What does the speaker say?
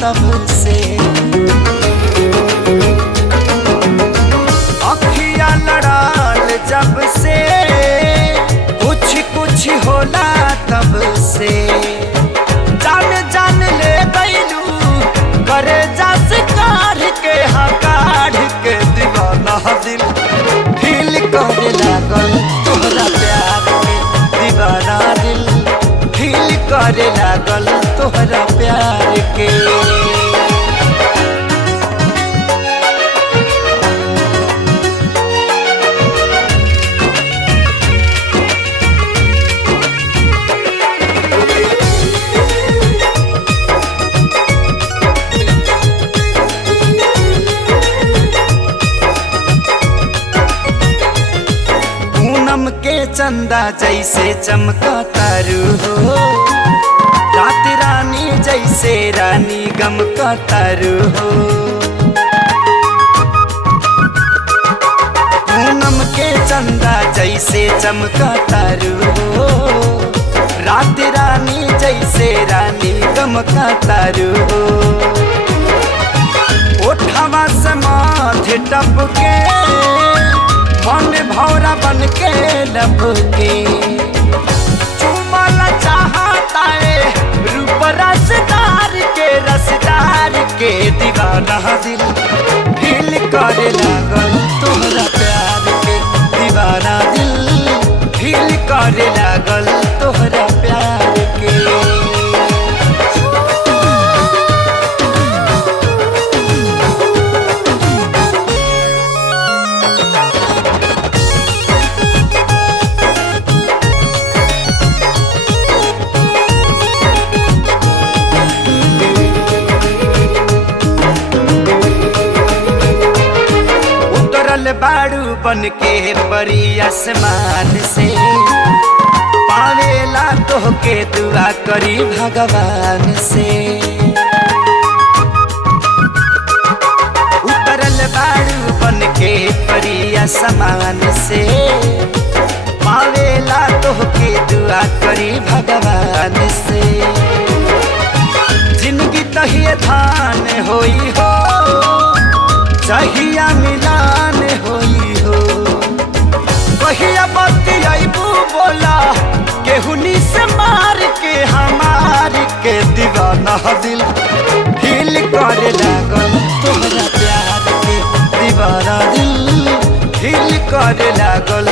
तब से। अखियाँ लड़ाल जब से कुछ कुछ होला तब से। जान जान ले गईलू करे जा शिकार के हकार के दीवाना दिल फील करे लागल तोहरा प्यार के। दीवाना दिल फील करे लागल तोहरा प्यार के। के चंदा जैसे चमका तारू हो, रात रानी जैसे रानी गम का तारू हो। पूनम के चंदा जैसे चमका तारू हो, रात रानी जैसे रानी गम का तारू हो। ओठवा से माथे टपके मन भौरा बन के लपके। चुमला चाहता है रूप रसदार के, रसदार के। दीवाना दिल फील करे लागल तोहरा प्यार के। दीवाना दिल फील करे लागल तोहरा प्यार के। बाड़ू बन के परी आसमान से, पावेला तोहके दुआ करी भगवान से। उतरल बाड़ू बन के परी आसमान से, पावेला तोहके दुआ करी भगवान से। जिंदगी तहिए धान होई हो, चाहिया मिलान होई हो। कहिया बतियाबू बोला केहुनी से मार के हमार के। दीवाना दिल फील करे लागल तोहरा प्यार के। दीवाना दिल फील करे लागल